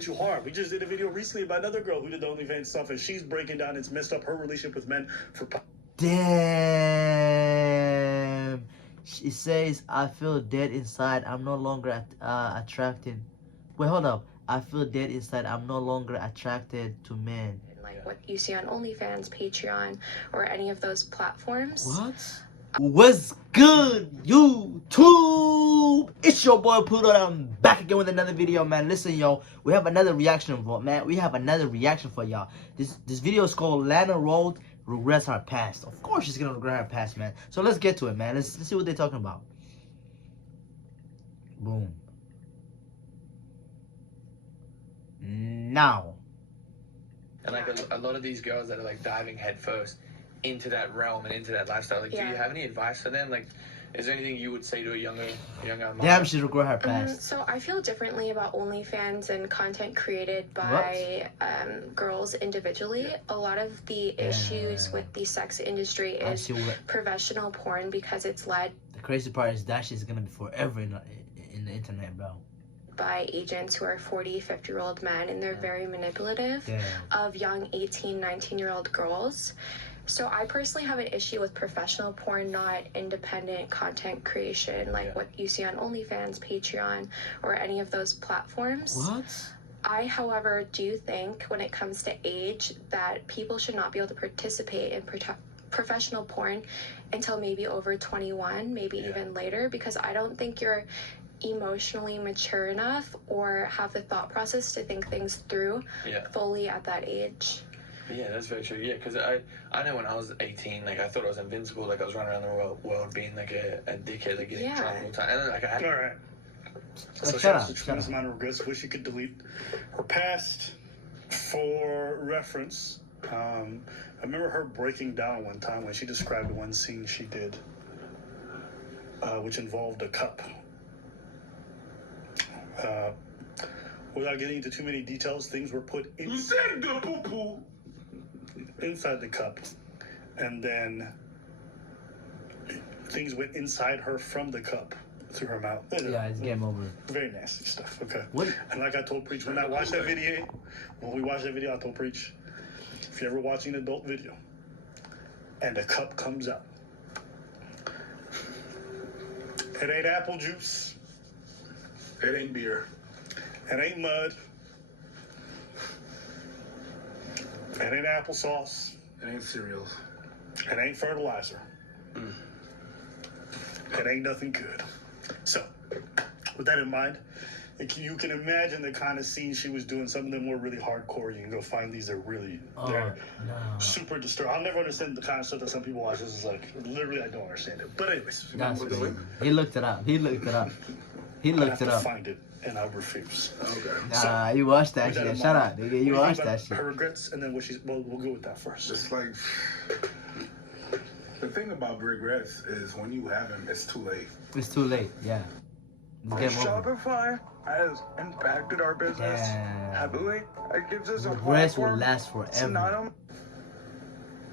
too hard. We just did a video recently about another girl who did the OnlyFans stuff, and she's breaking down it's messed up her relationship with men for. Damn. She says, I feel dead inside. I'm no longer attracted. Wait, hold up. I feel dead inside. I'm no longer attracted to men. Like what you see on OnlyFans, Patreon, or any of those platforms. What? What's good, YouTube? It's your boy Pluto. I'm back again with another video, man. Listen, yo, we have another reaction for man. We have another reaction for y'all. This video is called Lana Rhoades Regrets Her Past. Of course, she's gonna regret her past, man. So let's get to it, man. Let's see what they're talking about. Boom. Now. And like a lot of these girls that are like diving headfirst into that realm and into that lifestyle, like, do you have any advice for them? Like, is there anything you would say to a younger mom? Damn, she regret her past. So I feel differently about OnlyFans and content created by girls individually. A lot of the issues with the sex industry is professional porn because it's led. The crazy part is that she's gonna be forever in the internet, bro. By agents who are 40, 50-year-old men, and they're very manipulative of young 18, 19-year-old girls. So I personally have an issue with professional porn, not independent content creation, like what you see on OnlyFans, Patreon, or any of those platforms. What? I, however, do think when it comes to age that people should not be able to participate in professional porn until maybe over 21, maybe even later, because I don't think you're emotionally mature enough or have the thought process to think things through fully at that age. Yeah, that's very true. Yeah, because I know when I was 18, like, I thought I was invincible. Like, I was running around the world being like a dickhead, like getting drunk all the time. And then, like, I had... All right. So she has a tremendous amount of regrets. Wish she could delete her past. For reference, I remember her breaking down one time when she described one scene she did, which involved a cup. Without getting into too many details, things were put inside the cup, and then things went inside her from the cup through her mouth. Yeah, it's game over. Very nasty stuff. Okay. What? And like I told Preach when I watched that video, I told Preach, if you're ever watching an adult video and a cup comes out, it ain't apple juice. It ain't beer. It ain't mud. It ain't applesauce. It ain't cereals. It ain't fertilizer. It ain't nothing good. So, with that in mind, you can imagine the kind of scenes she was doing. Some of them were really hardcore. You can go find these. They're really, super disturbing. I'll never understand the kind of stuff that some people watch. This is like, literally, I don't understand it. But anyways. He looked it up. He looked it up. He looked it up. Find it, and I refuse. Okay. Nah, you watched that shit. Shut up, nigga. You watched that shit. Her regrets, and then what she's. Well, we'll go with that first. It's like the thing about regrets is when you have them, it's too late. It's too late. Yeah. Shopify has impacted our business heavily. It gives us a regrets will last forever.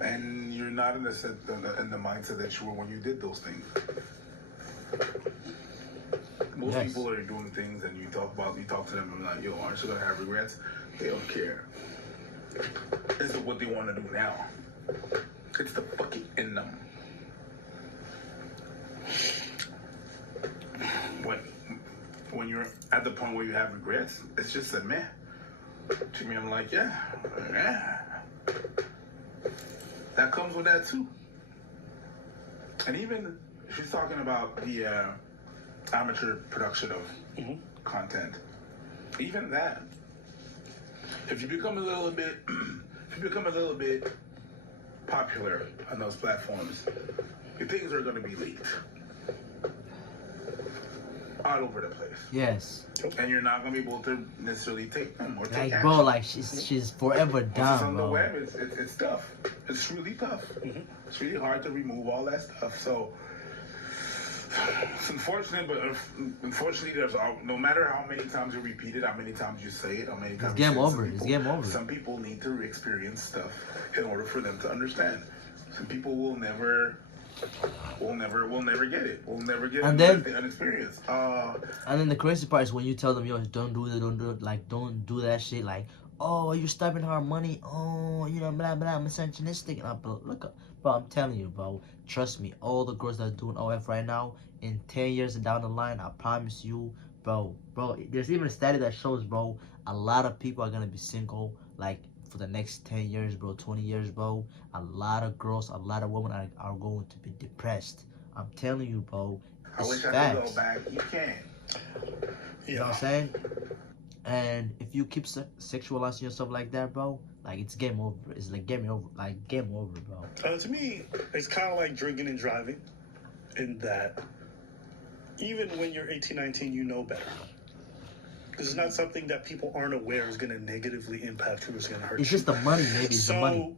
And you're not in the mindset that you were when you did those things. Most people are doing things, and you talk to them, and like, yo, aren't you gonna have regrets? They don't care. This is what they want to do now. It's the fucking in them. When you're at the point where you have regrets, it's just a meh. To me, I'm like, yeah. That comes with that too. And even she's talking about the amateur production of content. Even that, if you become a little bit popular on those platforms, your things are going to be leaked all over the place. Yes. And you're not going to be able to necessarily take them or take action. Bro, like she's forever done, it's on bro. the web. It's tough. It's really tough. It's really hard to remove all that stuff. So it's unfortunate, but unfortunately, there's no matter how many times you repeat it, how many times you say it, how many times it's game over. It's game over. Some people need to experience stuff in order for them to understand. Some people will never we'll never get it. We'll never get And it. then An experience. And then the crazy part is when you tell them, yo, don't do it, like, don't do that shit, like, oh, you're stopping our money, oh, you know, blah, blah, misogynistic, and look, bro, I'm telling you, bro, trust me, all the girls that are doing OF right now, in 10 years down the line, I promise you, bro, there's even a study that shows, bro, a lot of people are gonna be single, like, for the next 10 years, bro, 20 years, bro. A lot of girls, a lot of women are going to be depressed. I'm telling you, bro. I wish facts. I could go back. You can't. You know what I'm saying? And if you keep sexualizing yourself like that, bro, like, it's game over. It's like game over, bro. To me, it's kind of like drinking and driving, in that even when you're 18, 19, you know better. This is not something that people aren't aware is going to negatively impact you, is going to hurt you. It's just the money, maybe. It's the money.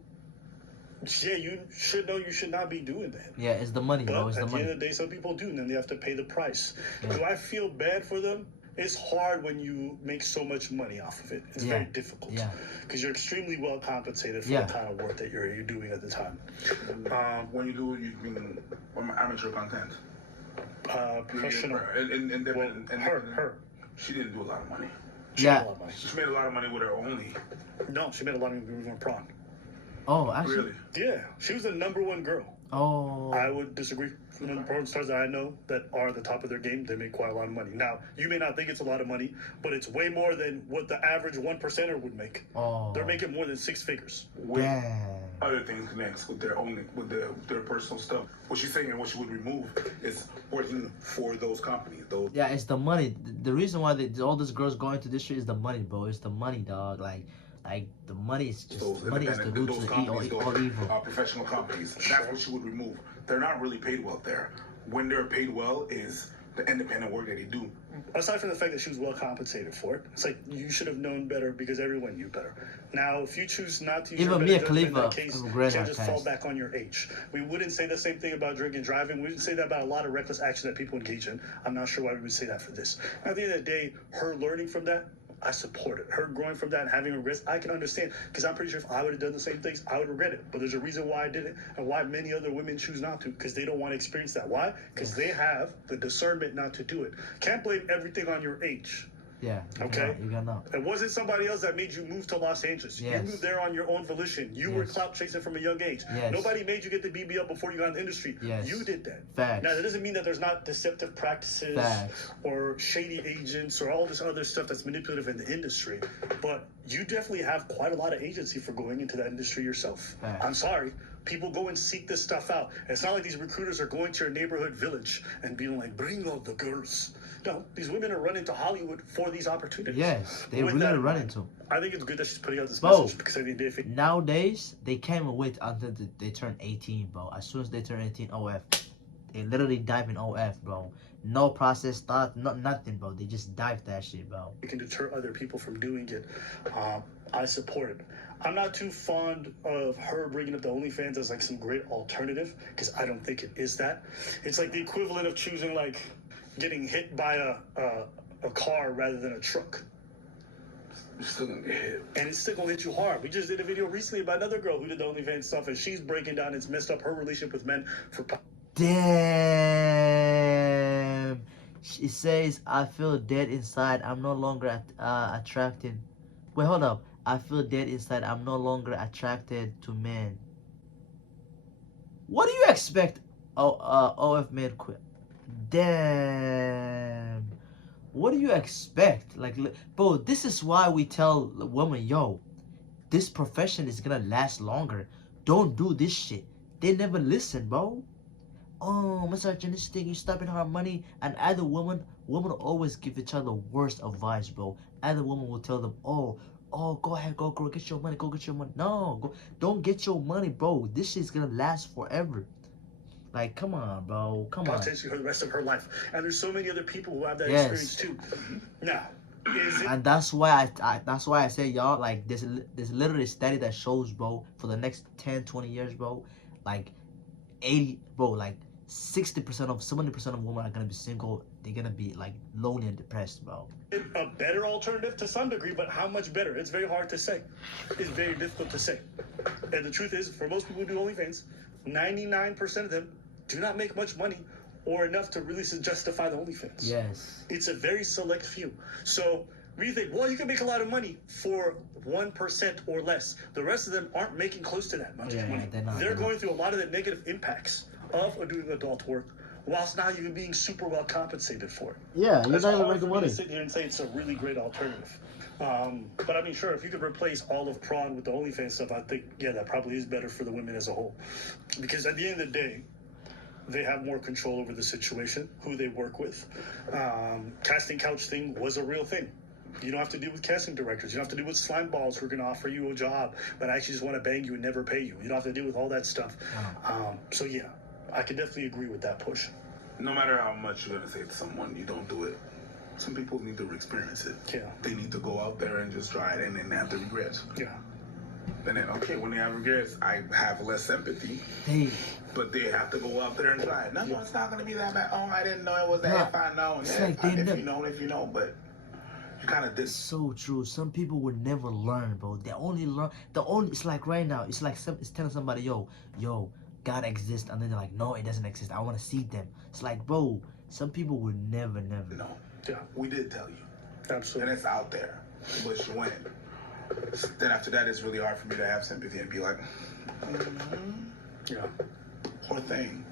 Yeah, you should know you should not be doing that. Yeah, it's the money, bro. But It's the at the money. end of the day, some people do, and then they have to pay the price. Yeah. Do I feel bad for them? It's hard when you make so much money off of it. It's very difficult. Yeah. Because you're extremely well compensated for the kind of work that you're doing at the time. When you do, you mean amateur content. Professional. Her. She didn't do a lot of money. She made a lot of money. She made a lot of money with her only. No, she made a lot of money with prawn. Oh, actually? Really? Yeah, she was the #1 girl. Oh. I would disagree. From the porn stars that I know that are at the top of their game, they make quite a lot of money. Now, you may not think it's a lot of money, but it's way more than what the average 1%er would make. Oh. They're making more than 6 figures. With other things connects with their personal stuff. What she's saying and what she would remove is working for those companies. Yeah, it's the money. The reason why all these girls go into this shit is the money, bro. It's the money, dog. Like the money is just money is the root to the all evil. Professional companies. That's what she would remove. They're not really paid well there. When they're paid well is the independent work that they do. Aside from the fact that she was well compensated for it, it's like you should have known better because everyone knew better. Now, if you choose not to use even your Mia better judgment in that Khalifa, case, you just fall back on your age. We wouldn't say the same thing about drinking and driving. We wouldn't say that about a lot of reckless action that people engage in. I'm not sure why we would say that for this. At the end of the day, her learning from that, I support it. Her growing from that and having regrets, I can understand. Because I'm pretty sure if I would have done the same things, I would regret it. But there's a reason why I did it and why many other women choose not to. Because they don't want to experience that. Why? Because they have the discernment not to do it. Can't blame everything on your age. Yeah. Okay. You cannot. It wasn't somebody else that made you move to Los Angeles. Yes. You moved there on your own volition. You were clout chasing from a young age. Yes. Nobody made you get the BBL before you got in the industry. Yes. You did that. Facts. Now that doesn't mean that there's not deceptive practices or shady agents or all this other stuff that's manipulative in the industry. But you definitely have quite a lot of agency for going into that industry yourself. Facts. I'm sorry. People go and seek this stuff out. It's not like these recruiters are going to your neighborhood village and being like, bring all the girls. No, these women are running to Hollywood for these opportunities. Yes, they really are running to. I think it's good that she's putting out this message because I think if nowadays they can't even wait until they turn 18, bro. As soon as they turn 18, OF, they literally dive in OF, bro. No process thought, nothing, bro. They just dive that shit, bro. it can deter other people from doing it. I support it. I'm not too fond of her bringing up the OnlyFans as like some great alternative because I don't think it is that. It's like the equivalent of choosing like getting hit by a car rather than a truck. You're still gonna get hit. And it's still gonna hit you hard. We just did a video recently about another girl who did the OnlyFans stuff and she's breaking down it's messed up her relationship with men for damn. She says, I feel dead inside. I'm no longer attracted. Wait, hold up. I feel dead inside. I'm no longer attracted to men. What do you expect? OF men quit. Damn. What do you expect? Like, bro, this is why we tell women, yo, this profession is gonna last longer. Don't do this shit. They never listen, bro. Oh, misogynistic, you stopping our money. And either women always give each other worst advice, bro. Either woman will tell them, oh, go ahead, go get your money, go get your money. No, don't get your money, bro. This shit's gonna last forever. Like, come on, bro. Come on. Potentially for the rest of her life. And there's so many other people who have that experience too. Now, and that's why I say, y'all, like, there's literally a study that shows, bro, for the next 10, 20 years, bro, like 80, bro, like 60% of 70% of women are gonna be single. They're gonna be like lonely and depressed, bro. A better alternative to some degree, but how much better? It's very hard to say. It's very difficult to say. And the truth is, for most people who do OnlyFans, 99% of them do not make much money or enough to really justify the OnlyFans. Yes. It's a very select few. So we think, well, you can make a lot of money for 1% or less. The rest of them aren't making close to that much money. They're going through a lot of the negative impacts of doing adult work, whilst not even being super well compensated for it. Yeah, you're not even making money. To sit here and say it's a really great alternative. But I mean, sure, if you could replace all of prawn with the OnlyFans stuff, I think, yeah, that probably is better for the women as a whole. Because at the end of the day, they have more control over the situation, who they work with. Casting couch thing was a real thing. You don't have to deal with casting directors. You don't have to deal with slime balls who are going to offer you a job, but actually just want to bang you and never pay you. You don't have to deal with all that stuff. So yeah, I can definitely agree with that push. No matter how much you're going to say to someone, you don't do it. Some people need to experience it. Yeah. They need to go out there and just try it and then have the regrets. Yeah. And then, okay, when they have regrets, I have less empathy. But they have to go out there and try it. No, it's not going to be that bad. Oh, I didn't know it was that. If I know. It's Yeah, like if you know, but you kind of did. So true. Some people would never learn, bro. They only learn. It's like right now. It's like it's telling somebody, yo, God exists, and then they're like, no, it doesn't exist. I want to see them. It's like, bro, some people would never. No. Yeah, we did tell you. Absolutely. And it's out there. But you went. Then after that, it's really hard for me to have sympathy and be like, yeah. Poor thing.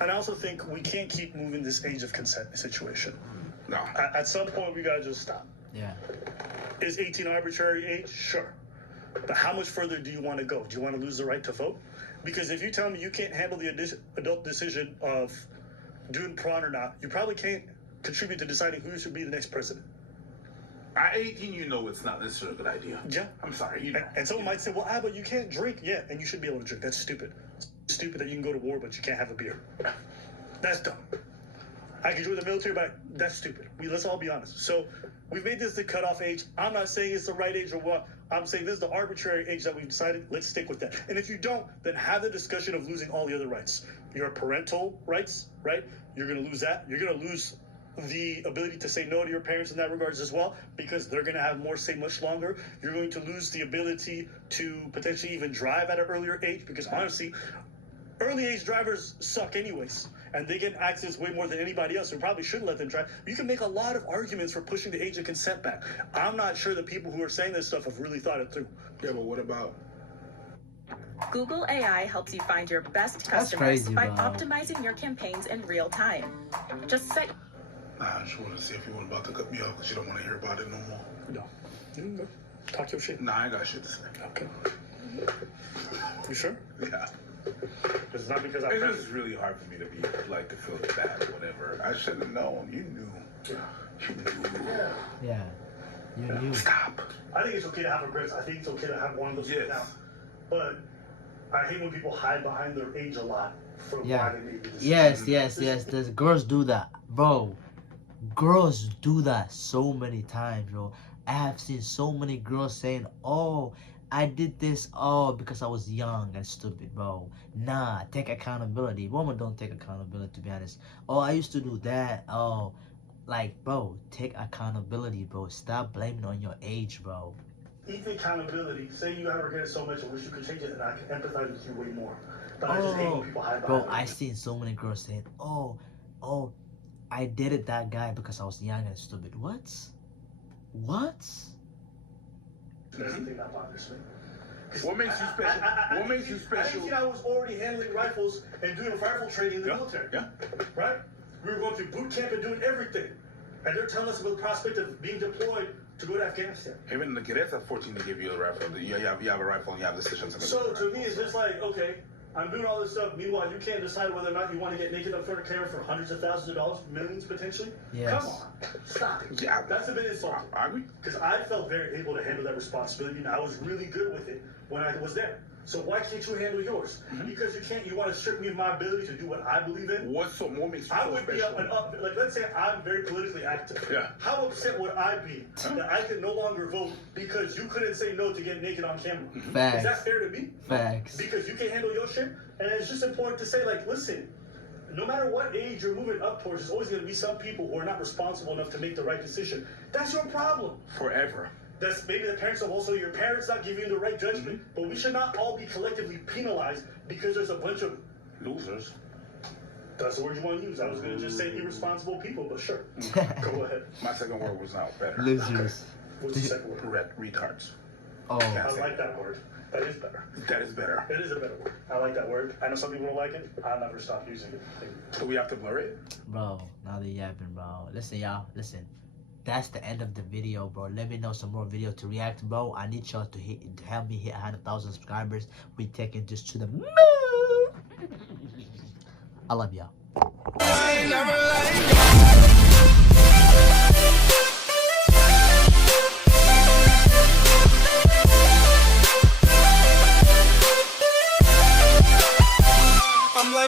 And I also think we can't keep moving this age of consent situation. No. At some point, we gotta just stop. Yeah. Is 18 arbitrary age? Sure. But how much further do you want to go? Do you want to lose the right to vote? Because if you tell me you can't handle the adult decision of doing prawn or not, you probably can't contribute to deciding who should be the next president. At 18, you know it's not necessarily a good idea. Yeah. I'm sorry. You know. And someone might say, well, but you can't drink. Yeah, and you should be able to drink. That's stupid. It's stupid that you can go to war, but you can't have a beer. That's dumb. I can join the military, but that's stupid. Let's all be honest. So we've made this the cutoff age. I'm not saying it's the right age or what. I'm saying this is the arbitrary age that we've decided. Let's stick with that. And if you don't, then have the discussion of losing all the other rights. Your parental rights, right? You're going to lose that. You're going to lose the ability to say no to your parents in that regards as well, because they're going to have more say much longer. You're going to lose the ability to potentially even drive at an earlier age, because honestly, early age drivers suck anyways, and they get accidents way more than anybody else. We probably shouldn't let them drive. You can make a lot of arguments for pushing the age of consent back. I'm not sure the people who are saying this stuff have really thought it through. Yeah, but what about? Google AI helps you find your best That's customers crazy, by bro. optimizing your campaigns in real time. Just set Nah, I just want to see if you weren't about to cut me off because you don't want to hear about it no more. No. You can go. Talk your shit. Nah, I ain't got shit to say. Okay. You sure? Yeah. It's not because It's just really hard for me to be like to feel bad or whatever. I should have known. You knew. You knew. Yeah. You knew. Stop. I think it's okay to have regrets. I think it's okay to have one of those Yes. now. But I hate when people hide behind their age a lot from why they made the decision. Yes. There's girls do that, bro. Girls do that so many times, bro. I have seen so many girls saying, "Oh, I did this because I was young and stupid, bro." Nah, take accountability. Women don't take accountability, to be honest. Oh, I used to do that. Oh, like, bro, take accountability, bro. Stop blaming on your age, bro. Even accountability. Say you have regretted so much, I wish you could change it, and I can empathize with you way more. But I just hate when people hide behind bro, I seen so many girls saying, "Oh, I dated that guy because I was young and stupid." What? That's the thing that bothers me. What makes you special? What makes you special? 18, I was already handling rifles and doing rifle training in the military. Yeah. Right? We were going through boot camp and doing everything. And they're telling us about the prospect of being deployed to go to Afghanistan. Even the cadets at 14 to give you a rifle. You have a rifle and you have decisions. So to me, it's just like, okay, I'm doing all this stuff. Meanwhile, you can't decide whether or not you want to get naked up front of camera for hundreds of thousands of dollars, millions potentially. Yes. Come on, stop it. Yeah, That's a bit insulting. I agree. Because I felt very able to handle that responsibility, and I was really good with it when I was there. So why can't you handle yours? Because you can't. You want to strip me of my ability to do what I believe in. What makes you I so would be special? like, let's say I'm very politically active. Yeah. How upset would I be that I could no longer vote because you couldn't say no to get naked on camera? Facts. Is that fair to me? Facts. Because you can't handle your shit? And it's just important to say, like, listen, no matter what age you're moving up towards, there's always going to be some people who are not responsible enough to make the right decision. That's your problem. Forever. That's maybe the parents of also your parents not giving you the right judgment, but we should not all be collectively penalized because there's a bunch of Losers. That's the word you want to use. I was going to just say irresponsible people, but sure. Go ahead. My second word was not better. Losers. What's the second word? Retards. Oh. I like that word. That is better. That is better. It is a better word. I like that word. I know some people don't like it. I'll never stop using it. Do we have to blur it? Bro, now they're yapping, bro. Listen, y'all. Listen. That's the end of the video, bro. Let me know some more video to react, bro. I need y'all to help me hit 100,000 subscribers. We taking this to the moon. I love y'all.